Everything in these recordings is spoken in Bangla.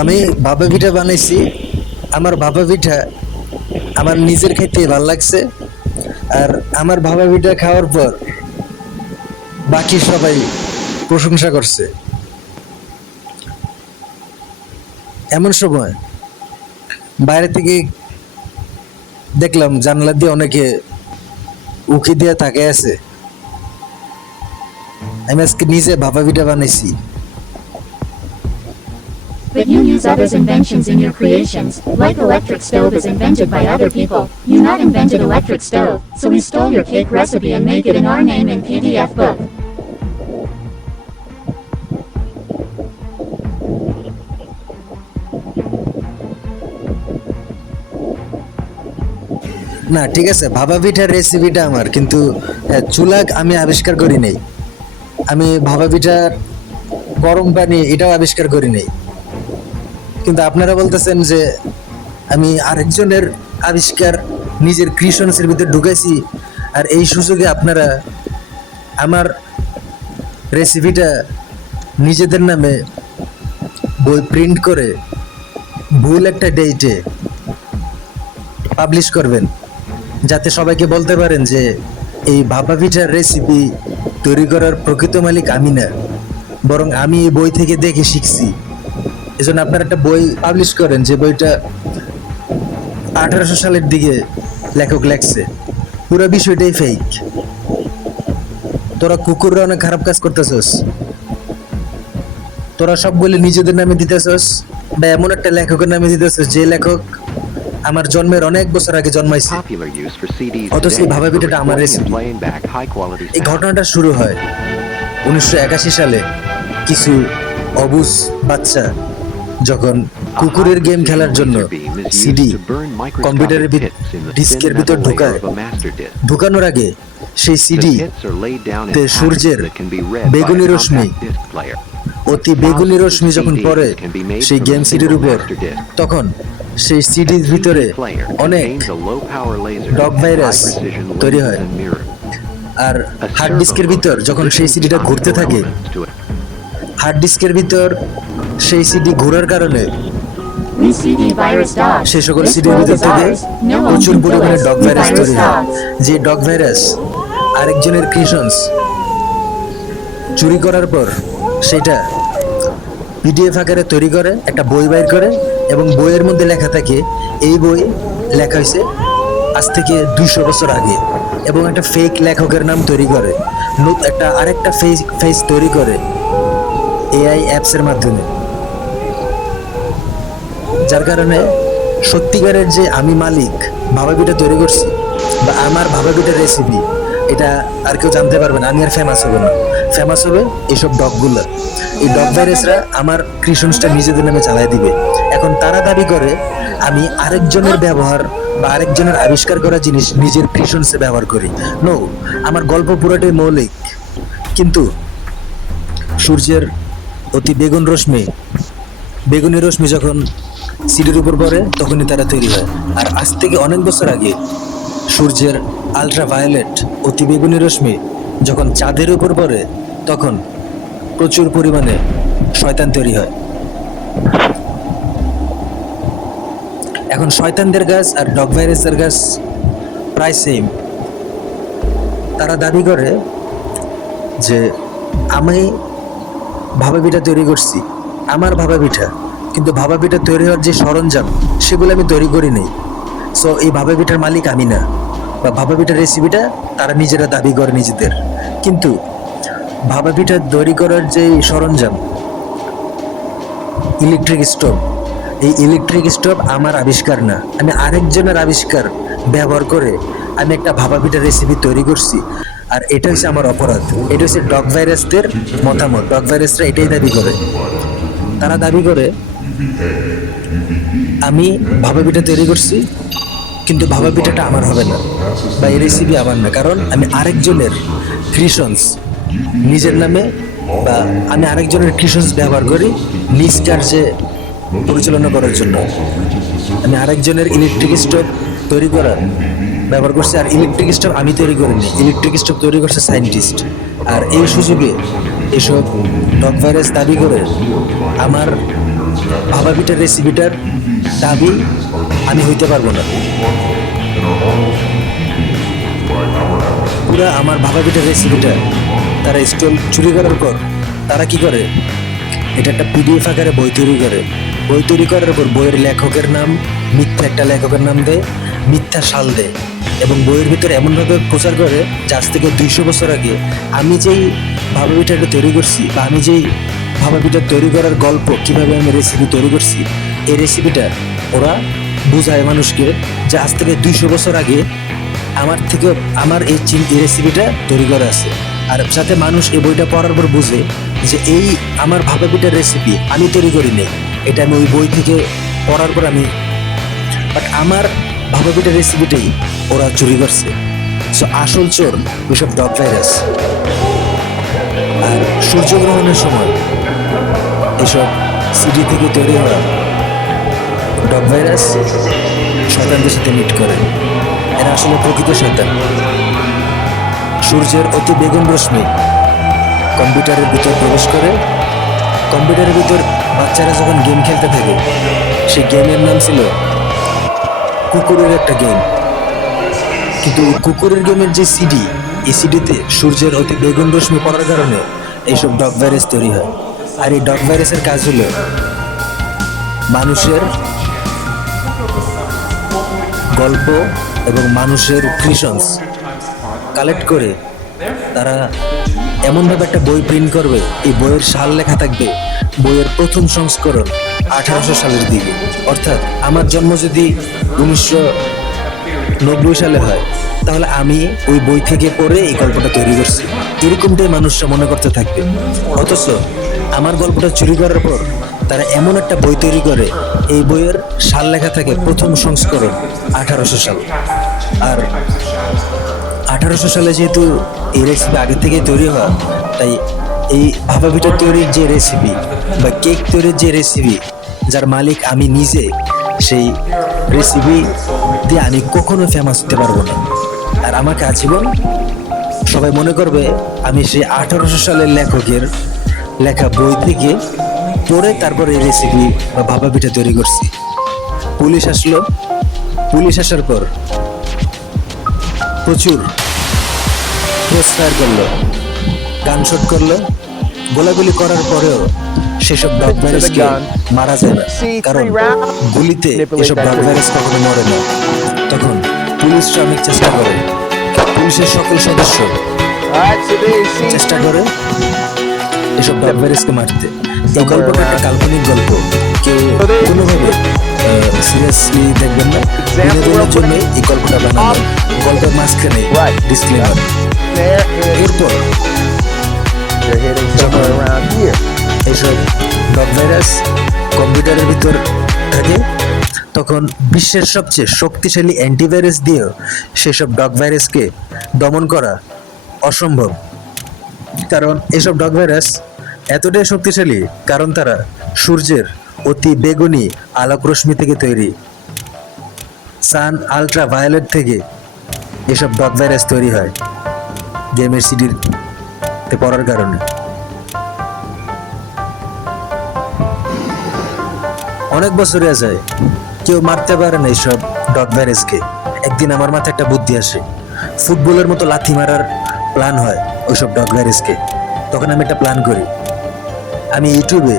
আমি ভাপা পিঠা বানাইছি। আমার ভাপা পিঠা আমার নিজের খাইতে ভালো লাগছে। আর আমার ভাপা পিঠা খাওয়ার পর বাকি সবাই প্রশংসা করছে। এমন সময় বাইরে থেকে দেখলাম জানলা দিয়ে অনেকে উকি দিয়ে তাকিয়ে আছে। আমি আজকে নিজে ভাপা পিঠা বানাইছি। But you use others' inventions in your creations, like electric stove is invented by other people. You not invented electric stove, so we stole your cake recipe and make it in our name in PDF book. না ঠিক আছে, ভাপা পিঠার রেসিপিটা আমার, কিন্তু চুলা আমি আবিষ্কার করি নাই। আমি ভাপা পিঠার গরম পানি এটাও আবিষ্কার করি নাই। কিন্তু আপনারা বলতেছেন যে আমি আরেকজনের আবিষ্কার নিজের ক্রিয়েশনসের ভিতরে ঢুকাইছি, আর এই সুযোগে আপনারা আমার রেসিপিটা নিজেদের নামে বই প্রিন্ট করে ভুল একটা ডেটে পাবলিশ করবেন, যাতে সবাইকে বলতে পারেন যে এই ভাপা পিঠার রেসিপি তৈরি করার প্রকৃত মালিক আমি না, বরং আমি এই বই থেকে দেখে শিখছি। এজন্য আপনারা একটা বই পাবলিশ করেন যে বইটা 1800 সালের দিকে লেখক লেখছে। পুরো বিষয়টাই ফেক। তোরা কুকুররা অনেক খারাপ কাজ করতেছস। তোরা সবগুলি নিজেদের নামে দিতেছস, বা এমন একটা লেখকের নামে দিতেছস যে লেখক আমার জন্মের অনেক বছর আগে জন্মাইছে। অথচ এই ভাপা পিঠাটা আমার রেসিপি। এই ঘটনাটা শুরু হয় 1981 সালে। কিছু অবুঝ বাচ্চা যখন কুকুরের গেম খেলার জন্য সিডি কম্পিউটারের ডিস্কের ভিতর ঢুকানোর আগে সেই সিডি তে সূর্যের বেগুনি রশ্মি, অতি বেগুনি রশ্মি যখন পড়ে সেই গেম সিডির উপর, তখন সেই সিডির ভিতরে অনেক ডগ ভাইরাস তৈরি হয়। আর হার্ড ডিস্কের ভিতর যখন সেই সিডিটা ঘুরতে থাকে, হার্ড ডিস্কের ভিতর সেই সিডি ঘোরার কারণে সেই সকল সিডির ভিতর থেকে প্রচুর পরিমাণে ডগ ভাইরাস তৈরি হয়। যে ডগ ভাইরাস আরেকজনের ক্রিয়েশনস চুরি করার পর সেটা পিডিএফ আকারে তৈরি করে একটা বই বাইর করে, এবং বইয়ের মধ্যে লেখা থাকে এই বই লেখা হয়েছে আজ থেকে 200 বছর আগে, এবং একটা ফেক লেখকের নাম তৈরি করে, একটা আরেকটা ফেস তৈরি করে এআই অ্যাপসের মাধ্যমে। যার কারণে সত্যিকারের যে আমি মালিক ভাপা পিঠা তৈরি করছি বা আমার ভাপা পিঠার রেসিপি, এটা আর কেউ জানতে পারবে না। আমি আর ফেমাস হবো না, ফেমাস হবে এইসব ডগগুলো। এই ডগ ভাইরাসরা আমার ক্রিয়েশনসটা নিজেদের নামে চালাই দিবে। এখন তারা দাবি করে আমি আরেকজনের ব্যবহার বা আরেকজনের আবিষ্কার করা জিনিস নিজের ক্রিয়েশনসে ব্যবহার করি। নো, আমার গল্প পুরোটাই মৌলিক, কিন্তু সূর্যের অতি বেগুনি রশ্মি যখন সিডির উপর পড়ে তখনই তারা তৈরি হয়। আর আজ থেকে অনেক বছর আগে সূর্যের আলট্রাভায়োলেট অতি বেগুনি রশ্মি যখন চাঁদের উপর পড়ে তখন প্রচুর পরিমাণে শয়তান তৈরি হয়। এখন শয়তানদের গাছ আর ডগ ভাইরাসের গাছ প্রায় সেম। তারা দাবি করে যে আমি ভাপা পিঠা তৈরি করছি, আমার ভাপা পিঠা, কিন্তু ভাপা পিঠা তৈরি হওয়ার যে সরঞ্জাম সেগুলো আমি তৈরি করি নাই। সো এই ভাপা পিঠার মালিক আমি না, বা ভাপা পিঠার রেসিপিটা তারা নিজেরা দাবি করে নিজেদের। কিন্তু ভাপা পিঠা তৈরি করার যে সরঞ্জাম ইলেকট্রিক স্টোভ, এই ইলেকট্রিক স্টোভ আমার আবিষ্কার না, আমি আরেকজনের আবিষ্কার ব্যবহার করে আমি একটা ভাপা পিঠার রেসিপি তৈরি করছি। আর এটা হচ্ছে আমার অপরাধ। এটা হচ্ছে ডগ ভাইরাসদের মতামত। ডগ ভাইরাসরা এটাই দাবি করে। তারা দাবি করে আমি ভাপা পিঠা তৈরি করছি, কিন্তু ভাপা পিঠাটা আমার হবে না, বা এই রেসিপি আমার না, কারণ আমি আরেকজনের ক্রিয়েশনস নিজের নামে, বা আমি আরেকজনের ক্রিয়েশনস ব্যবহার করি নিজ কার্যে পরিচালনা করার জন্য। আমি আরেকজনের ইলেকট্রিক স্টোভ তৈরি করা ব্যবহার করছি, আর ইলেকট্রিক স্টোভ আমি তৈরি করিনি, ইলেকট্রিক স্টোভ তৈরি করছে সায়েন্টিস্ট। আর এই সুযোগে এসব ডগ ভাইরাস দাবি করে আমার ভাপা পিঠার রেসিপিটার দাবি আমি হইতে পারবো না। পুরা আমার ভাপা পিঠার রেসিপিটা তারা স্টল চুরি করার পর তারা কি করে, এটা একটা পিডিএফ আকারে বই তৈরি করে। বই তৈরি করার পর বইয়ের লেখকের নাম মিথ্যা একটা লেখকের নাম দেয়, মিথ্যা সাল দেয় এবং বইয়ের ভিতরে এমনভাবে প্রচার করে যে আজ থেকে 200 বছর আগে আমি যেই ভাপা পিঠাটা তৈরি করছি বা আমি যেই ভাপা পিঠা তৈরি করার গল্প, কিভাবে আমি রেসিপি তৈরি করছি, এই রেসিপিটা ওরা বুঝায় মানুষকে যে আজ থেকে 200 বছর আগে আমার এই রেসিপিটা তৈরি করা আছে। আর যাতে মানুষ এই বইটা পড়ার পর বুঝে যে এই আমার ভাপা পিঠার রেসিপি আমি তৈরি করি নাই, এটা আমি ওই বই থেকে পড়ার পর বাট আমার ভাপা পিঠার রেসিপিটাই ওরা চুরি করছে। সো আসল চোর ওইসব ডগ ভাইরাস। আর সূর্যগ্রহণের সময় এসব সিডি থেকে তৈরি হওয়া ডগ ভাইরাস শয়তানদের সাথে মিট করে। এরা আসলে প্রকৃত শয়তান। সূর্যের অতি বেগুন রশ্মি কম্পিউটারের ভিতর প্রবেশ করে। কম্পিউটারের ভিতর বাচ্চারা যখন গেম খেলতে থাকে, সেই গেমের নাম ছিল কুকুরের একটা গেম। কিন্তু কুকুরের গেমের যে সিডি, এই সিডিতে সূর্যের অতি বেগুন রশ্মি পড়ার কারণে এইসব ডগ ভাইরাস তৈরি হয়। আর এই ডগ ভাইরাসের কাজ হলো মানুষের গল্প এবং মানুষের ক্রিশনস কালেক্ট করে তারা এমনভাবে একটা বই প্রিন্ট করবে, এই বইয়ের সাল লেখা থাকবে বইয়ের প্রথম সংস্করণ 1800 সালের দিকে। অর্থাৎ আমার জন্ম যদি 1990 সালে হয়, তাহলে আমি ওই বই থেকে পড়ে এই গল্পটা তৈরি করছি, এরকমটাই মানুষরা মনে করতে থাকবে। অথচ আমার গল্পটা চুরি করার পর তারা এমন একটা বই তৈরি করে, এই বইয়ের সাল লেখা থাকে প্রথম সংস্করণ 1800 সাল। আর 1800 সালে যেহেতু এই রেসিপি আগে থেকে তৈরি হওয়া, তাই এই ভাপা পিঠা তৈরির যে রেসিপি বা কেক তৈরির যে রেসিপি, যার মালিক আমি নিজে, সেই রেসিপি দিয়ে আমি কখনো ফেমাস হতে পারবো না। আর আমাকে আজীবন সবাই মনে করবে আমি সেই 1800 সালের লেখকের লেখা বই থেকে পড়ে তারপর এই রেসিপি বা ভাপা পিঠা তৈরি করছি। পুলিশ আসলো, পুলিশ আসার পর প্রচুর ক্রস ফায়ার করলো, গানশট করলো, গোলাগুলি করার পরেও সেসব ডগ ভাইরাসকে মারা যায় না, কারণ গুলিতে এসব ডগ ভাইরাস কখনো মরে না। তখন পুলিশরা অনেক চেষ্টা করে, পুলিশের সকল সদস্য চেষ্টা করে এসব ডগ ভাইরাসকে মারতে। এই গল্পটা একটা কাল্পনিক গল্প, কেউ কোনোভাবে সিরিয়াসলি দেখবেন না। বিনোদনের জন্য এই গল্পটা বানানো, গল্পের মাঝখানে ডিসক্লেমার। এরপর এইসব ডগ ভাইরাস কম্পিউটারের ভিতর থাকে, তখন বিশ্বের সবচেয়ে শক্তিশালী অ্যান্টিভাইরাস দিয়েও সেসব ডগ ভাইরাসকে দমন করা অসম্ভব। কারণ এসব ডগ ভাইরাস এতটাই শক্তিশালী, কারণ তারা সূর্যের অতি বেগুনি আলোক রশ্মি থেকে তৈরি। সান আলট্রা ভায়োলেট থেকে এসব ডগ ভাইরাস তৈরি হয় গেমের সিডিতে পড়ার কারণে। অনেক বছর হয়ে যায়, কেউ মারতে পারে না এইসব ডগ ভাইরাসকে। একদিন আমার মাথায় একটা বুদ্ধি আসে, ফুটবলের মতো লাথি মারার প্ল্যান হয় ওইসব ডগ ভাইরাসকে। তখন আমি একটা প্ল্যান করি, আমি ইউটিউবে,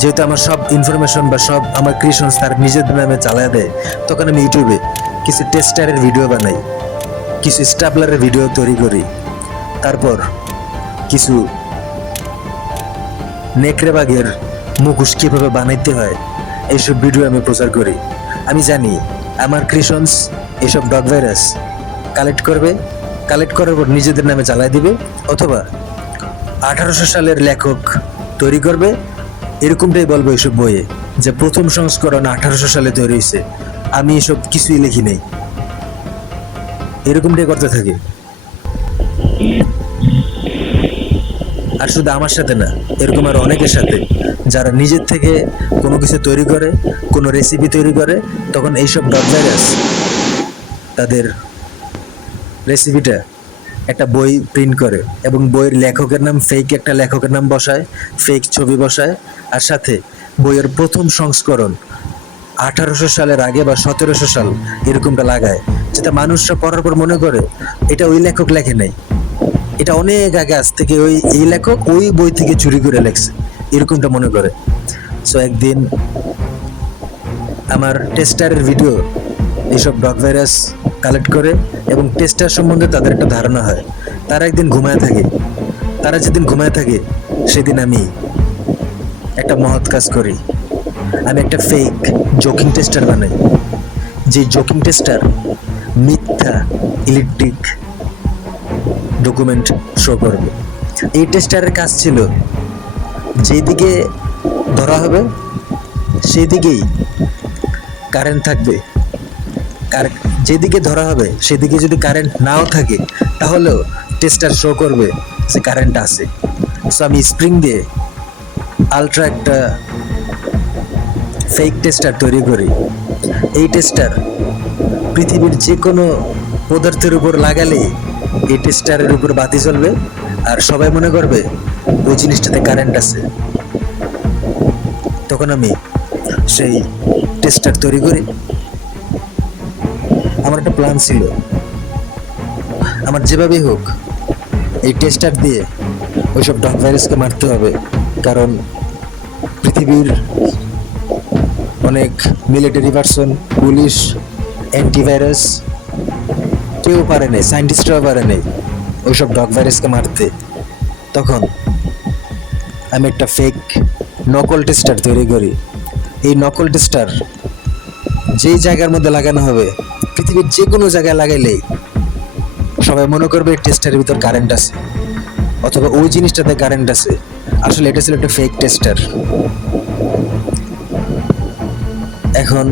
যেহেতু আমার সব ইনফরমেশন বা সব আমার ক্রিয়েশনস তার নিজেদের নামে চালায় দেয়, তখন আমি ইউটিউবে কিছু টেস্টারের ভিডিও বানাই, কিছু স্টাপলারের ভিডিও তৈরি করি, তারপর কিছু নেকড়ে বাঘের মুখোশ কীভাবে বানাইতে হয় এইসব ভিডিও আমি প্রচার করি। আমি জানি আমার ক্রিয়েশনস এইসব ডগ ভাইরাস কালেক্ট করবে, কালেক্ট করার পর নিজেদের নামে চালাই দিবে, অথবা 1800 সালের লেখক তৈরি করবে, এরকমটাই বলবো এইসব বইয়ে যে প্রথম সংস্করণ 1800 সালে তৈরি হয়েছে, আমি এসব কিছুই লিখি নেই। এরকমটাই করতে থাকে। আর শুধু আমার সাথে না, এরকম আর অনেকের সাথে, যারা নিজের থেকে কোনো কিছু তৈরি করে, কোনো রেসিপি তৈরি করে, তখন এইসব ডগ ভাইরাস তাদের রেসিপিটা একটা বই প্রিন্ট করে এবং বইয়ের লেখকের নাম ফেক একটা লেখকের নাম বসায়, ফেক ছবি বসায়, আর সাথে বইয়ের প্রথম সংস্করণ 1800 সালের আগে বা 1700 সাল এরকমটা লাগায়, যেটা মানুষরা পড়ার পর মনে করে এটা ওই লেখক লেখে নাই, এটা অনেক আগে, আজ থেকে ওই এই লেখক ওই বই থেকে চুরি করে লেখছে, এরকমটা মনে করে। সো একদিন আমার টেস্টারের ভিডিও এইসব ডগ ভাইরাস কালেক্ট করে এবং টেস্টার সম্বন্ধে তাদের একটা ধারণা হয়। তারা একদিন ঘুমায় থাকে, তারা যেদিন ঘুমায় থাকে সেদিন আমি একটা মহৎ কাজ করি। আমি একটা ফেক জোকিং টেস্টার বানাই, যে জোকিং টেস্টার মিথ্যা ইলেকট্রিক ডকুমেন্ট শো করবে। এই টেস্টারের কাজ ছিল যেদিকে ধরা হবে সেই দিকেই কারেন্ট থাকবে, যেদিকে ধরা হবে সেদিকে যদি কারেন্ট নাও থাকে তাহলেও টেস্টার শো করবে যে কারেন্ট আছে। সো আমি স্প্রিং দিয়ে আলট্রা একটা ফেক টেস্টার তৈরি করি। এই টেস্টার পৃথিবীর যে কোনো পদার্থের উপর লাগালে এই টেস্টারের উপর বাতি জ্বলবে আর সবাই মনে করবে ওই জিনিসটাতে কারেন্ট আছে। তখন আমি সেই টেস্টার তৈরি করি। আমার একটা প্ল্যান ছিল, আমার যেভাবেই হোক এই টেস্টার দিয়ে ওইসব ডগ ভাইরাসকে মারতে হবে, কারণ পৃথিবীর অনেক মিলিটারি পার্সন, পুলিশ, অ্যান্টিভাইরাস কেউ পারে নাই, সায়েন্টিস্টরাও পারে নাই ওইসব ডগ ভাইরাসকে মারতে। তখন আমি একটা ফেক নকল টেস্টার তৈরি করি। এই নকল টেস্টার যেই জায়গার মধ্যে লাগানো হবে, পৃথিবীর যে কোনো জায়গায় লাগাইলেই সবাই মনে করবে টেস্টারের ভিতর কারেন্ট আছে অথবা ওই জিনিসটাতে কারেন্ট আছে। আসলে এটা ছিল একটা ফেক টেস্টার। এখন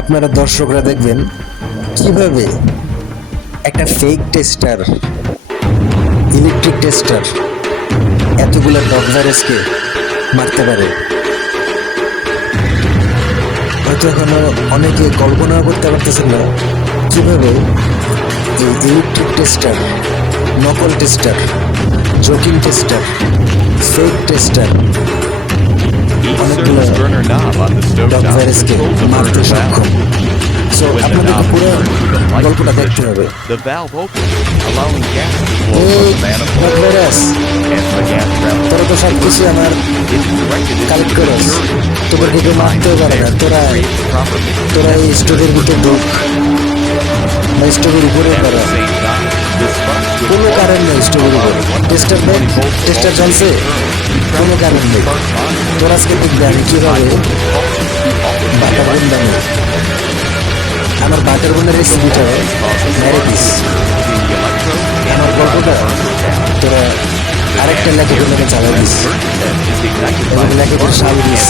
আপনারা দর্শকরা দেখবেন কিভাবে একটা ফেক টেস্টার, ইলেকট্রিক টেস্টার এতগুলো ডগ ভাইরাসকে মারতে পারে। হয়তো এখনো অনেকে কল্পনাও করতে পারতেছেন না কিভাবে এই ইলেকট্রিক টেস্টার, নকল tester, joking tester, fake tester অনেকগুলো ডগ ভাইরাসকে মারতে সক্ষম। সো আপনাদেরকে পুরো গল্পটা দেখতে হবে। এই ডগ ভাইরাস, তোরা তো সব কিছু আমার কালেক্ট করস, তোদেরকে কেউ মারতেও পারে না। তোরা এই স্টোরের ভিতরে ঢুক বা স্টোরের উপরে করা, কোনো কারণ নেই স্টোরের উপরে। টেস্টার দেখ, টেস্টার চলছে, কোনো কারণ নেই। তোর আজকে দেখবে আমি কীভাবে বাটার বোন বানাই। আমার বাটার বোনের রেসিপিটা ম্যারেপিস। আমার গল্পটা তোরা আরেকটা লেখকের নামে চালাই দিস এবং লেখকের সাল দিস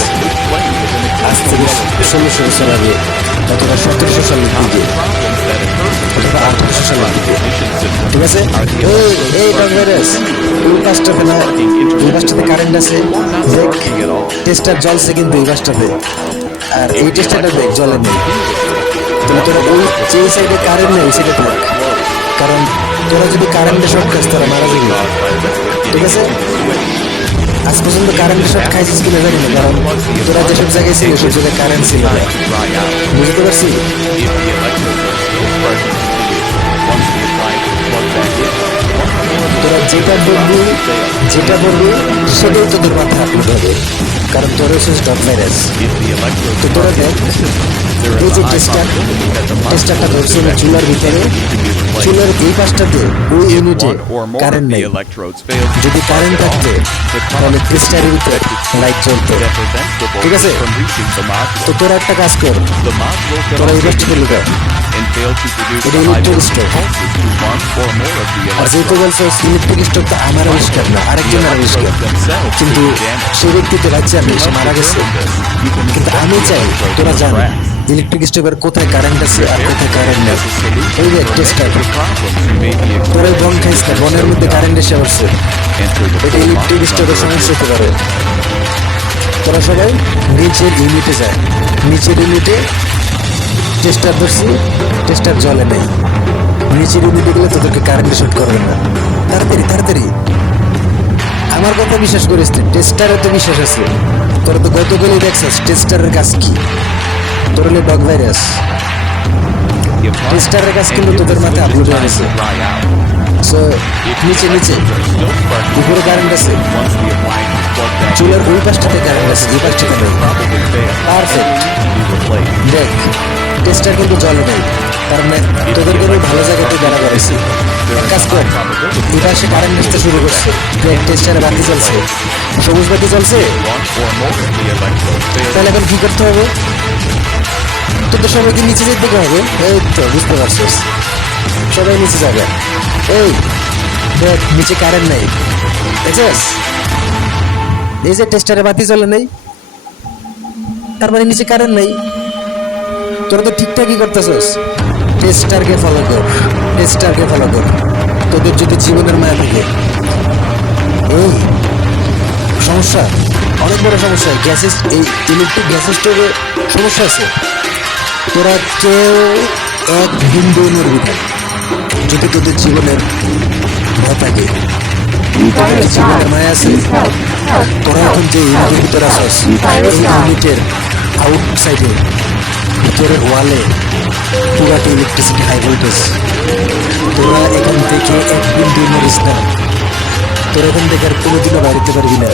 আজ থেকে 1600 বছর আগে অথবা 1700 সালের দিকে অথবা 1800 সালের দিকে। ঠিক আছে? এই ডগ ভাইরাস, ওই পাশটাতে না, ওই পাশটাতে কারেন্ট আছে দেখ, টেস্টার জ্বলছে কিন্তু এই পাশটাতে, আর এই টেস্টারটা দেখ জ্বলে নেই। তাহলে তোরা ওই যে সাইডে কারেন্ট নেই সেটা থাক, কারণ তোরা যদি কারেন্টে শর্ট খাস তারা মারা যাবে। ঠিক আছে? আজ পর্যন্ত কারেন্টে শর্ট খাইছিস কিনা জানি না, কারণ তোরা যেসব জায়গায় ছিল সব জায়গায় কারেন্ট ছিল না। বুঝতে পারছি? তোরা যেটা বলবি সেটাই তোদের মাথায় আপলোড হবে, কারণ তোর হচ্ছে ডগ ভাইরাস। তো তোরা দেখ, এই যে টেস্টারটা ধরছে চুলার ভিতরে, চুলার এই পাশটাতে ওই ইউনিটে কারেন্ট নেই। যদি কারেন্ট থাকতো তাহলে টেস্টারের ভিতরে লাইট জ্বলতো। ঠিক আছে? তো তোরা একটা কাজ কর, তোরা এই পাশটাতে লুকা, এটা ইলেকট্রিক স্টোভ। আর যেহেতু বলছো ইলেকট্রিক স্টোভ তো আমার আবিষ্কার না, আরেকজন আবিষ্কার, কিন্তু সে ব্যক্তিতে বাচ্চা নেই, সে মারা গেছে। কিন্তু আমি চাই তোরা জান ইলেকট্রিক স্টোভের কোথায় কারেন্ট আছে আর কোথায় কারেন্ট নেই। এই যে টেস্টার, তোরা বন খাইস না, বনের মধ্যে কারেন্ট এসে পড়ছে, এটা ইলেকট্রিক স্টোভের সমস্যা হতে পারে। তোরা সবাই নিচের ইউনিটে যায়, নিচের ইউনিটে টেস্টার ধরছি, টেস্টার জ্বলে নেই। নিচের ইউনিটে গেলে তোদেরকে কারেন্ট শর্ট করবে না। তাড়াতাড়ি তাড়াতাড়ি, আমার কথা বিশ্বাস করিস না, টেস্টারে তো বিশ্বাস আছে। তোর তো গতকালই দেখছিস টেস্টারের কাজ কি, তোর হলে ডগ ভাইরাস। টেস্টারের কাজ কিন্তু তোদের মাথায় আপলোড হয়ে গেছে। সো নিচে নিচে উপরে কারেন্ট আছে, চুলের ওই পাশটাতে কারেন্ট আছে, এই পাশটাতে নেই। পারফেক্ট। দেখ টেস্টার কিন্তু জলে নেই, তার মানে তোদের কিন্তু ভালো জায়গাতে দাঁড়া করেছি। এক কাজ কর, এই পাশে কারেন্ট আসতে শুরু করছে, দেখ টেস্টারে বাতি জ্বলছে, সবুজ বাতি জ্বলছে। তাহলে এখন কি করতে হবে, তোদের সবাইকে নিচে যেতে হবে। এই তো বুঝতে পারছিস, সবাই নিচে যাবে। এই দেখ নিচে কারেন্ট নেই, দেখছিস এই যে টেস্টারে বাতি জ্বলে নেই, তার মানে নিচে কারেন্ট নেই। তোরা তো ঠিকঠাকই করতেছিস। টেস্টারকে ফলো কর, টেস্টারকে ফলো কর, তোদের যদি জীবনের মায়া থাকে। এই সমস্যা, অনেক বড় সমস্যা, গ্যাসেস, এই ইলেকট্রিক গ্যাস স্টোভে সমস্যা আছে। তোরা কেউ এক বিন্দু নড়বি না যদি তোদের জীবনের ভয় থাকে, তোদের জীবনের মায়া আছে। তোরা এখন যে ইউনিটের ভিতরে আসস, এই ইউনিটের আউটসাইডে ভিতরের ওয়ালে পুরাটা ইলেকট্রিসিটি হাই ভোল্টেজ। তোরা এখান থেকে এক বিন্দু নড়িস না, তোরা এখান থেকে আর কোনোদিনও বাড়িতে পারবি না।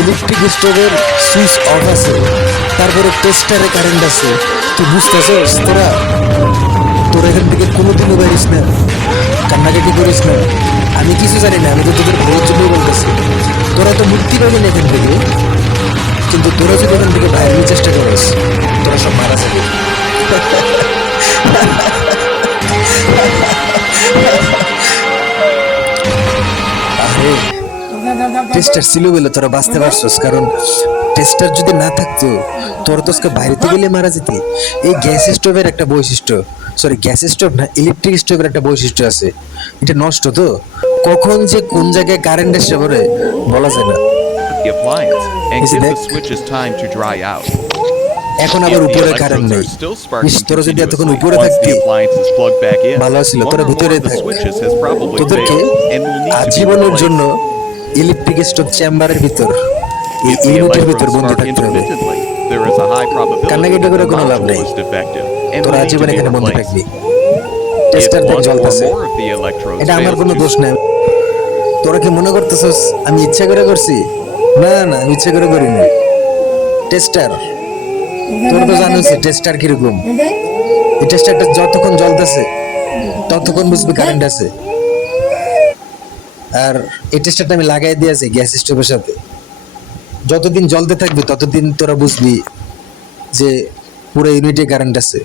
ইলেকট্রিক স্টোভের সুইচ অফ আছে, তারপরে টেস্টারে কারেন্ট আছে, তুই বুঝতেছিস? তোরা তোরা এখান থেকে কোনোদিনও বাড়িস না, কান্নাকাটি করিস না। আমি কিছু জানি না, আমি তো তোদের ভয়ের জন্যই বলতেছি। তোরা তো মুক্তি পাবি না এখান থেকে, কিন্তু তোরা যদি এখান থেকে বাইরের চেষ্টা করিস, তোরা সব মারা যাবে। আরে টেস্টার ছিল বলে তোরা বাঁচতে পারছস, কারণ টেস্টার যদি না থাকতো তোরা তো আজকে বাইরেতে গেলে মারা যেতি। এই গ্যাস স্টোভের একটা বৈশিষ্ট্য, সরি গ্যাস স্টোভ না, ইলেকট্রিক স্টোভের একটা বৈশিষ্ট্য আছে, এটা নষ্ট তো, কখন যে কোন জায়গায় কারেন্ট এসে পড়ে বলা যায় না। the appliance and Is give it the that- switches time to dry out. এখন If আবার the উপরে কারেন্ট electrodes নেই। are still ইস, sparking তোরা যদি এতক্ষণ continuously উপরে once থাকতি the appliance is plugged back in, ভালো ছিল, one তোরা or more ভিতরে of the থাক। switches has probably তোদেরকে failed and will need to be আজীবনের জন্য replaced. ইলেকট্রিক স্টোভ চেম্বারের ভিতর, এই If the ইউনিটের ভিতর electrodes বন্ধ spark থাকতে হবে। intermittently, there is a high probability কান্নাকাটি that করে the কোনো লাভ module নেই, is defective and তোরা will need to আজীবন be এখানে বন্ধ replaced. থাকবি। If টেস্টার দেখ one or জ্বলতেছে, more of the electrodes এটা আমার fails কোনো to দোষ নাই। তোরা কি মনে করতেছস আমি ইচ্ছা করে করছি? না না, আমি ইচ্ছা করে করিনি। টেস্টার, তোরা তো জানোস টেস্টার কিরকম। এই টেস্টারটা যতক্ষণ জ্বলতেছে ততক্ষণ বুঝবি কারেন্ট আছে। আর এই টেস্টারটা আমি লাগাই দিয়েছি গ্যাস স্টোভের সাথে, যতদিন জ্বলতে থাকবে ততদিন তোরা বুঝবি যে পুরো ইউনিটে কারেন্ট আছে।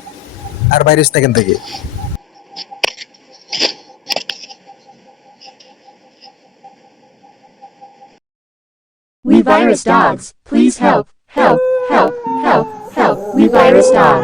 আর বাইরেস না এখান থেকে। We virus dogs. Please help, help, help, help, help. We virus dog.